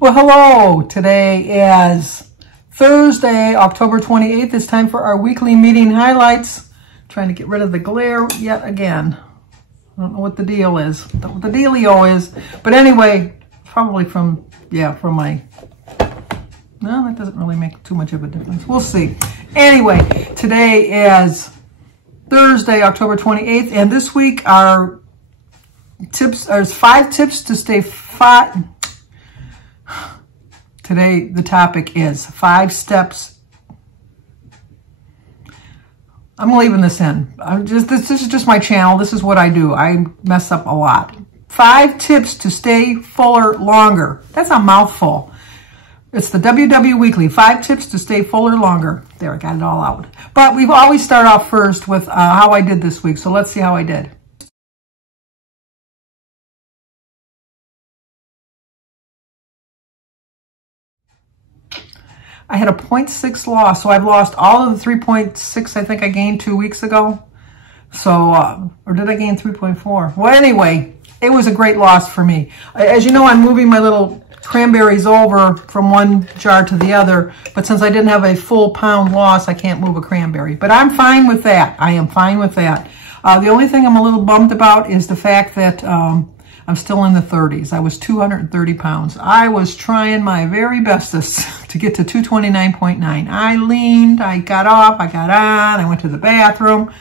Well, hello. Today is Thursday, October 28th. It's time for our weekly meeting highlights. Trying to get rid of the glare yet again. I don't know what the deal is. Don't know what the dealio is. But anyway, probably from my... No, that doesn't really make too much of a difference. We'll see. Anyway, today is Thursday, October 28th. And this week, our tips, there's 5 tips to stay fat. Today, the topic is 5 steps. I'm leaving this in. This is just my channel. This is what I do. I mess up a lot. 5 tips to stay fuller longer. That's a mouthful. It's the WW Weekly. 5 tips to stay fuller longer. There, I got it all out. But we always start off first with how I did this week. So let's see how I did. I had a 0.6 loss, so I've lost all of the 3.6 I think I gained 2 weeks ago. So, or did I gain 3.4? Well, anyway, it was a great loss for me. As you know, I'm moving my little cranberries over from one jar to the other, but since I didn't have a full pound loss, I can't move a cranberry. But I'm fine with that. I am fine with that. The only thing I'm a little bummed about is the fact that I'm still in the 30s. I was 230 pounds. I was trying my very bestest to get to 229.9. I leaned, I got off, I got on, I went to the bathroom.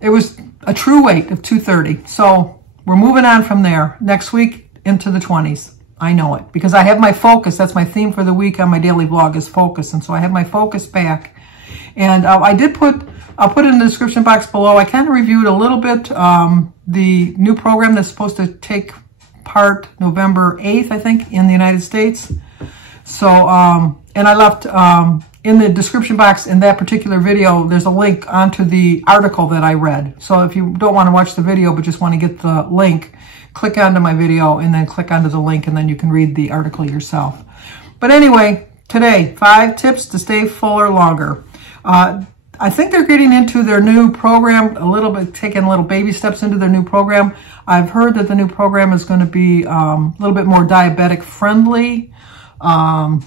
It was a true weight of 230. So we're moving on from there. Next week into the 20s. I know it because I have my focus. That's my theme for the week on my daily vlog is focus. And so I have my focus back. And I'll put it in the description box below. I kind of reviewed a little bit the new program that's supposed to take part November 8th, I think, in the United States. So, and I left in the description box in that particular video, there's a link onto the article that I read. So if you don't want to watch the video but just want to get the link, click onto my video and then click onto the link and then you can read the article yourself. But anyway, today, 5 tips to stay fuller longer. I think they're getting into their new program a little bit, taking little baby steps into their new program. I've heard that the new program is going to be a little bit more diabetic friendly,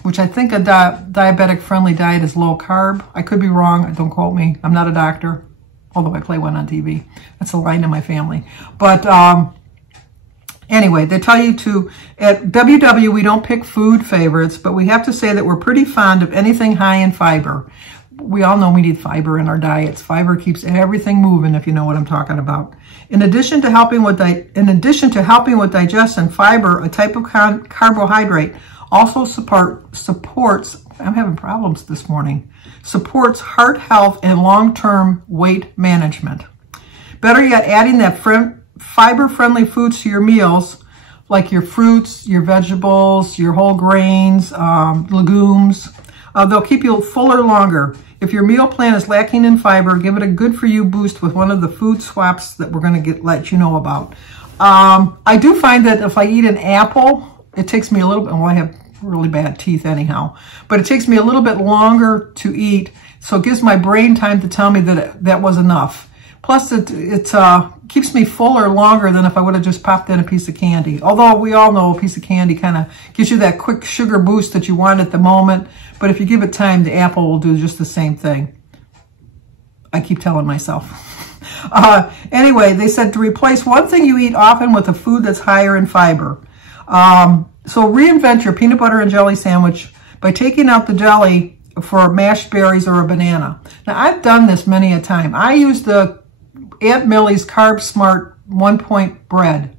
which I think a diabetic friendly diet is low carb. I could be wrong. Don't quote me. I'm not a doctor, although I play one on TV. That's a line in my family. But anyway, they tell you to, at WW, we don't pick food favorites, but we have to say that we're pretty fond of anything high in fiber. We all know we need fiber in our diets. Fiber keeps everything moving, if you know what I'm talking about. In addition to helping with digestion, fiber, a type of carbohydrate, also supports, I'm having problems this morning, supports heart health and long-term weight management. Better yet, adding that fiber-friendly foods to your meals, like your fruits, your vegetables, your whole grains, legumes, they'll keep you fuller longer. If your meal plan is lacking in fiber, give it a good-for-you boost with one of the food swaps that we're going to let you know about. I do find that if I eat an apple, it takes me a little bit, well, I have really bad teeth anyhow, but it takes me a little bit longer to eat, so it gives my brain time to tell me that that was enough. Plus, it keeps me fuller longer than if I would have just popped in a piece of candy. Although we all know a piece of candy kind of gives you that quick sugar boost that you want at the moment. But if you give it time, the apple will do just the same thing. I keep telling myself. Anyway, they said to replace one thing you eat often with a food that's higher in fiber. So reinvent your peanut butter and jelly sandwich by taking out the jelly for mashed berries or a banana. Now, I've done this many a time. I use the Aunt Millie's Carb Smart 1-point bread.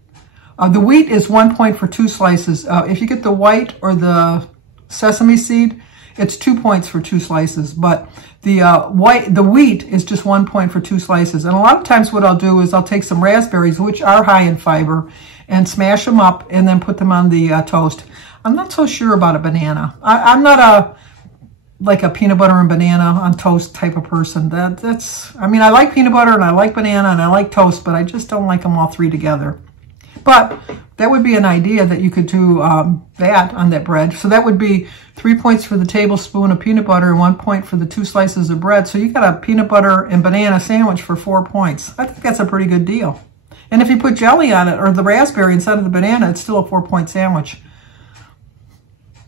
The wheat is 1 point for 2 slices. If you get the white or the sesame seed, it's 2 points for 2 slices. But the wheat is just 1 point for 2 slices. And a lot of times what I'll do is I'll take some raspberries, which are high in fiber, and smash them up and then put them on the toast. I'm not so sure about a banana. I'm not like a peanut butter and banana on toast type of person. I mean, I like peanut butter and I like banana and I like toast, but I just don't like them all 3 together. But that would be an idea that you could do that on that bread. So that would be 3 points for the tablespoon of peanut butter and 1 point for the 2 slices of bread. So you got a peanut butter and banana sandwich for 4 points. I think that's a pretty good deal. And if you put jelly on it or the raspberry instead of the banana, it's still a 4-point sandwich.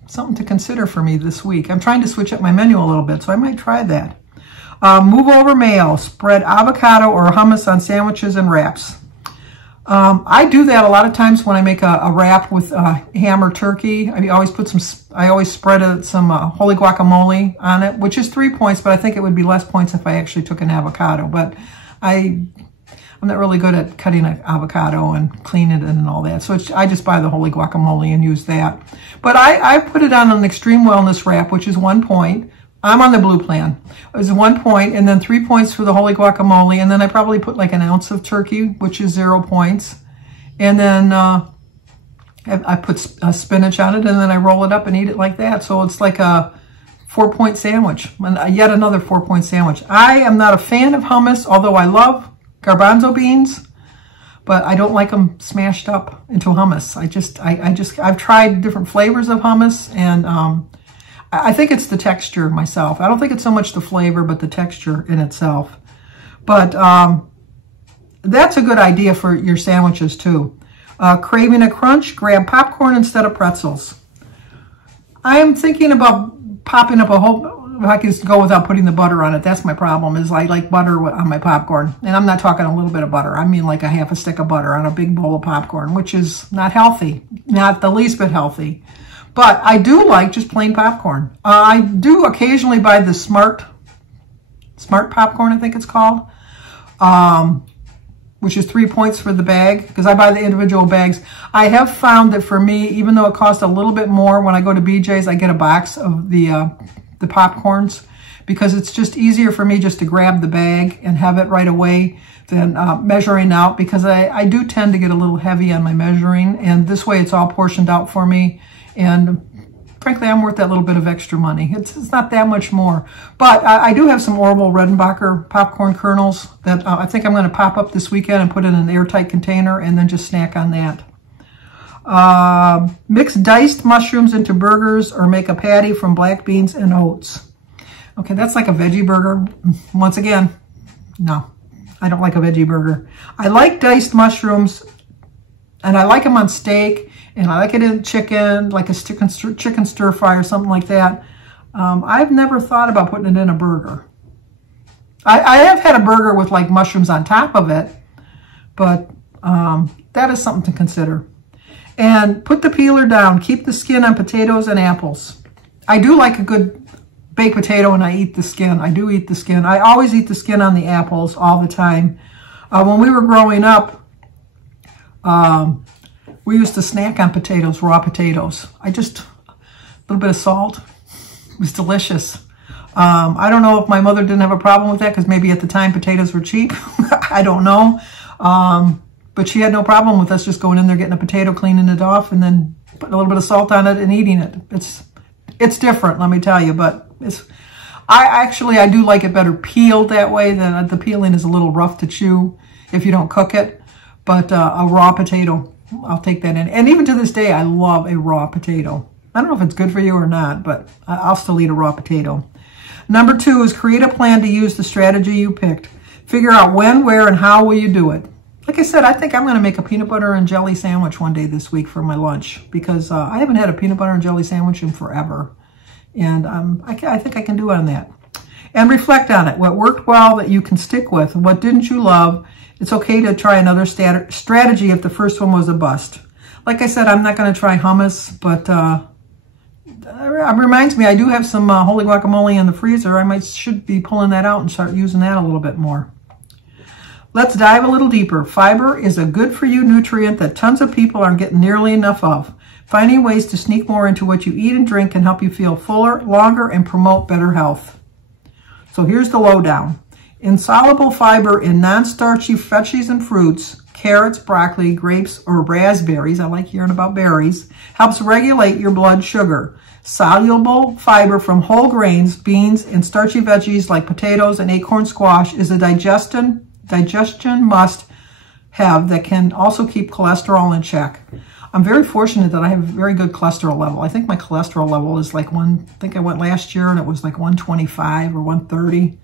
something to consider for me this week. I'm trying to switch up my menu a little bit, so I might try that. Move over mayo. Spread avocado or hummus on sandwiches and wraps. I do that a lot of times when I make a wrap with ham or turkey. I always put I always spread some holy guacamole on it, which is 3 points, but I think it would be less points if I actually took an avocado. But I'm not really good at cutting an avocado and cleaning it and all that. So I just buy the holy guacamole and use that. But I put it on an extreme wellness wrap, which is 1 point. I'm on the blue plan. It was 1 point, and then 3 points for the holy guacamole, and then I probably put like an ounce of turkey, which is 0 points. And then I put spinach on it, and then I roll it up and eat it like that. So it's like a 4-point sandwich, and yet another 4-point sandwich. I am not a fan of hummus, although I love garbanzo beans, but I don't like them smashed up into hummus. I've tried different flavors of hummus, and I think it's the texture myself. I don't think it's so much the flavor, but the texture in itself. But that's a good idea for your sandwiches too. Craving a crunch, grab popcorn instead of pretzels. I am thinking about popping up a whole, if I could go without putting the butter on it. That's my problem, is I like butter on my popcorn. And I'm not talking a little bit of butter. I mean like a half a stick of butter on a big bowl of popcorn, which is not healthy, not the least bit healthy. But I do like just plain popcorn. I do occasionally buy the Smart popcorn, I think it's called, which is 3 points for the bag, because I buy the individual bags. I have found that for me, even though it costs a little bit more, when I go to BJ's, I get a box of the popcorns, because it's just easier for me just to grab the bag and have it right away than measuring out, because I do tend to get a little heavy on my measuring, and this way it's all portioned out for me. And frankly, I'm worth that little bit of extra money. It's not that much more. But I do have some Orville Redenbacher popcorn kernels that I think I'm going to pop up this weekend and put in an airtight container and then just snack on that. Mix diced mushrooms into burgers or make a patty from black beans and oats. Okay, that's like a veggie burger. Once again, no, I don't like a veggie burger. I like diced mushrooms, and I like them on steak. And I like it in chicken, like a chicken stir fry or something like that. I've never thought about putting it in a burger. I have had a burger with like mushrooms on top of it, but that is something to consider. And put the peeler down. Keep the skin on potatoes and apples. I do like a good baked potato, and I eat the skin. I do eat the skin. I always eat the skin on the apples all the time. When we were growing up, we used to snack on potatoes, raw potatoes. A little bit of salt. It was delicious. I don't know if my mother didn't have a problem with that, because maybe at the time potatoes were cheap. I don't know. But she had no problem with us just going in there, getting a potato, cleaning it off, and then putting a little bit of salt on it and eating it. It's different, let me tell you. But I do like it better peeled that way. Than the peeling is a little rough to chew if you don't cook it. But a raw potato, I'll take that in. And even to this day, I love a raw potato. I don't know if it's good for you or not, but I'll still eat a raw potato. Number 2 is create a plan to use the strategy you picked. Figure out when, where, and how will you do it. Like I said, I think I'm going to make a peanut butter and jelly sandwich one day this week for my lunch, because I haven't had a peanut butter and jelly sandwich in forever. And I think I can do on that. And reflect on it. What worked well that you can stick with? What didn't you love? It's okay to try another strategy if the first one was a bust. Like I said, I'm not going to try hummus, but it reminds me, I do have some holy guacamole in the freezer. Should be pulling that out and start using that a little bit more. Let's dive a little deeper. Fiber is a good-for-you nutrient that tons of people aren't getting nearly enough of. Finding ways to sneak more into what you eat and drink can help you feel fuller, longer, and promote better health. So here's the lowdown. Insoluble fiber in non-starchy veggies and fruits, carrots, broccoli, grapes, or raspberries, I like hearing about berries, helps regulate your blood sugar. Soluble fiber from whole grains, beans, and starchy veggies like potatoes and acorn squash is a digestion must-have that can also keep cholesterol in check. I'm very fortunate that I have a very good cholesterol level. I think my cholesterol level is like I think I went last year and it was like 125 or 130.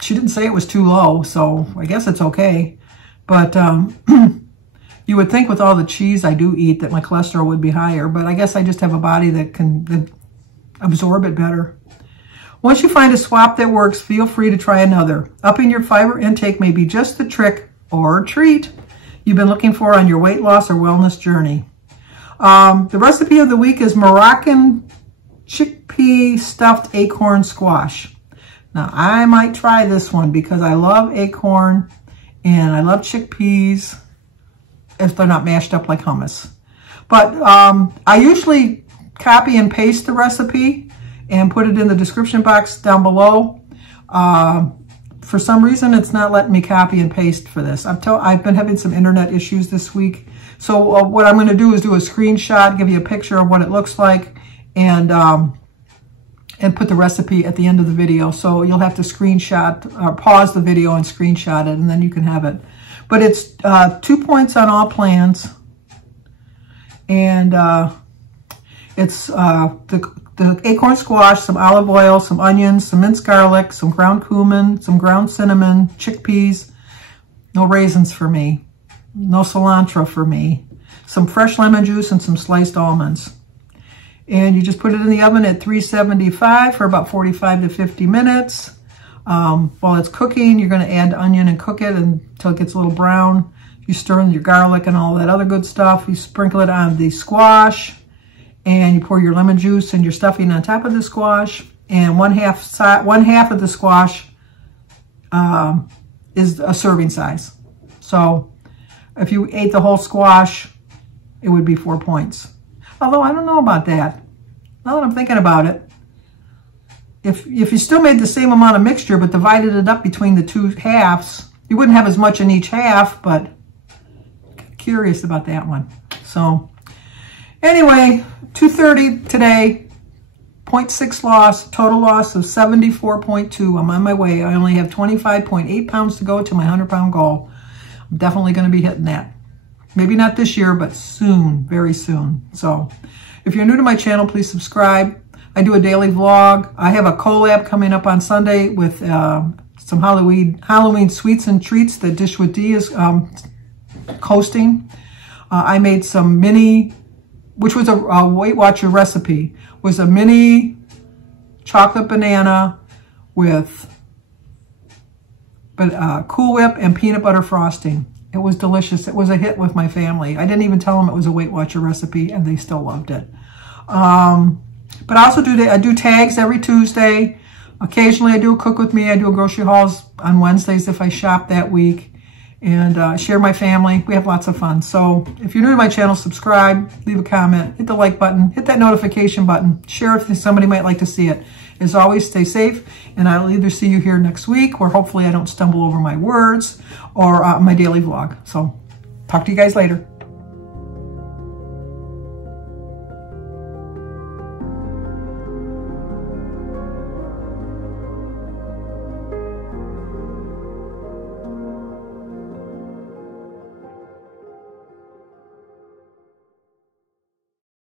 She didn't say it was too low, so I guess it's okay. But You would think with all the cheese I do eat that my cholesterol would be higher, but I guess I just have a body that can absorb it better. Once you find a swap that works, feel free to try another. Upping your fiber intake may be just the trick or treat you've been looking for on your weight loss or wellness journey. The recipe of the week is Moroccan chickpea stuffed acorn squash. Now, I might try this one because I love acorn and I love chickpeas if they're not mashed up like hummus. But I usually copy and paste the recipe and put it in the description box down below. For some reason, it's not letting me copy and paste for this. I've been having some internet issues this week. So what I'm going to do is do a screenshot, give you a picture of what it looks like, and put the recipe at the end of the video. So you'll have to screenshot or pause the video and screenshot it, and then you can have it. But it's 2 points on all plans. And it's the acorn squash, some olive oil, some onions, some minced garlic, some ground cumin, some ground cinnamon, chickpeas, no raisins for me, no cilantro for me, some fresh lemon juice, and some sliced almonds. And you just put it in the oven at 375 for about 45 to 50 minutes. While it's cooking, you're going to add onion and cook it until it gets a little brown. You stir in your garlic and all that other good stuff. You sprinkle it on the squash, and you pour your lemon juice and your stuffing on top of the squash. And one half of the squash is a serving size. So if you ate the whole squash, it would be 4 points. Although I don't know about that. Now that I'm thinking about it, if you still made the same amount of mixture but divided it up between the two halves, you wouldn't have as much in each half, but curious about that one. So anyway, 230 today, 0.6 loss, total loss of 74.2. I'm on my way. I only have 25.8 pounds to go to my 100-pound goal. I'm definitely going to be hitting that. Maybe not this year, but soon, very soon. So if you're new to my channel, please subscribe. I do a daily vlog. I have a collab coming up on Sunday with some Halloween sweets and treats that Dish with D is hosting. I made some mini, which was a Weight Watcher recipe, was a mini chocolate banana with Cool Whip and peanut butter frosting. It was delicious. It was a hit with my family. I didn't even tell them it was a Weight Watcher recipe, and they still loved it. But I also do tags every Tuesday. Occasionally I do a cook with me. I do a grocery hauls on Wednesdays if I shop that week, and share my family. We have lots of fun. So if you're new to my channel, subscribe, leave a comment, hit the like button, hit that notification button, share if somebody might like to see it. As always, stay safe, and I'll either see you here next week, where hopefully I don't stumble over my words, or my daily vlog. So talk to you guys later.